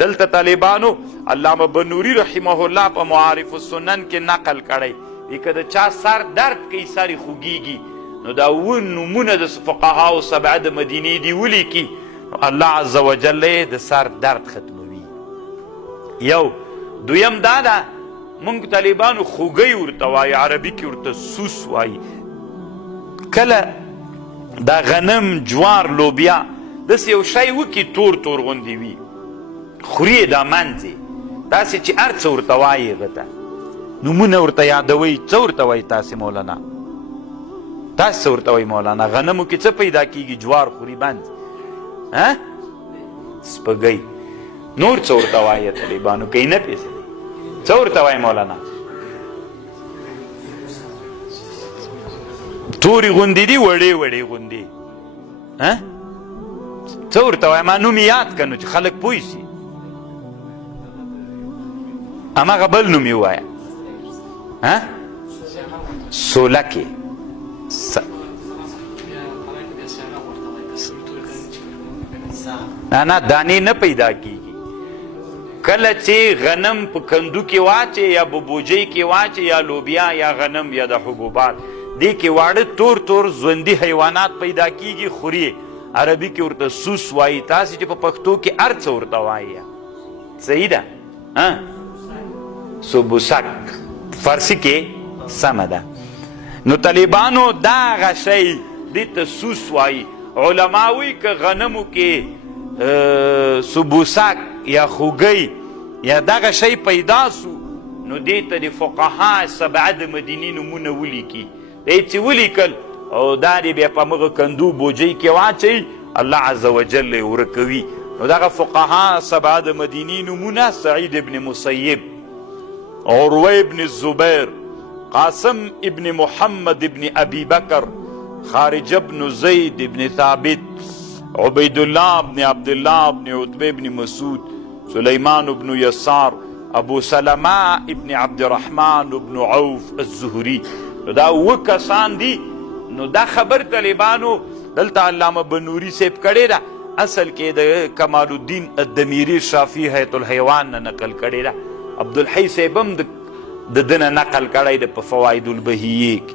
دلته طالبانو علامه بنوري رحمه الله په معارف السنن کې نقل کړی که د چا سر درد کوي سر یې خوږیږي نو دا اووه نومونه د فقهاو سبعه د مدینې دي ولیکي نو الله عز وجل یې د سر درد ختموي. یو دویم دا ده مونږ طالبانو خوږی ورته وایي، عربي کې ورته سوس وایي. کله دا غنم جوار لوبیا داسې یو شی وکړي تور تور غوندې وي خوري یې دا منځ داسې چې هر څه ورته وایي هغه ته نومونه ورته یادوئ. څه ورته وایي تاسې مولانا؟ تاسې څه ورته وایي مولانا؟ غنمو کې څه پیدا کیږي؟ جوار خوري بند سپږی. نور څه ورته وایي طالبانو که یې نه پېژنئ؟ څه ورته وایي مولانا؟ تورې غوندې دي وړې وړې غوندې څه ورته وایي؟ ما نوم یې یاد که نو چې خلک پوه شي. هماغه بل نوم یې ووایه سولکې. نه دانې نه پیدا کیږي. کله چې غنم په کندو کې واچې یا بوجۍ کې واچې یا لوبیا یا غنم یا د حبوبات دې کې واړه تور تور ژوندي حیوانات پیدا کیږي خوري. عربي کې ورته سوس وایي، تاسې چې په پښتو کې هر څه ورته وایي. صحیح ده؟ سبوسک فارسي کې سمه ده. نو طالبانو دا هغه شی دې ته سوس وایي. علما وایي که غنمو کې سبوسک یا خوږی یا دغه شی پیدا سو نو دې ته د فقها سبعه د مدینې نومونه ولیکي. دی چې ولیکل او دا دې بیا په مغه کندو بوجۍ کې واچوي الله عز وجل یې ورکوي. نو دغه فقها سبعه د مدینې نومونه سعید ابن مسیب، عروه ابن الزبیر، قاسم ابن محمد ابن ابی بکر، خارج ابن زید ابن ثابت، عبید الله ابن عبدالله ابن عتبه ابن مسعود، سلیمان ابن یسار، ابو سلمہ ابن عبدالرحمن ابن عوف الزهری. نو دا اووه کسان دي. نو دا خبر طالبانو دلته علامه بنوري صاحب کړې ده، اصل کې د کمال الدین الدمیری شافی حیات الحیوان نه نقل کړې ده. عبدالحی صاحب هم د ده نه نقل کړی ده په فواید البهیې کې.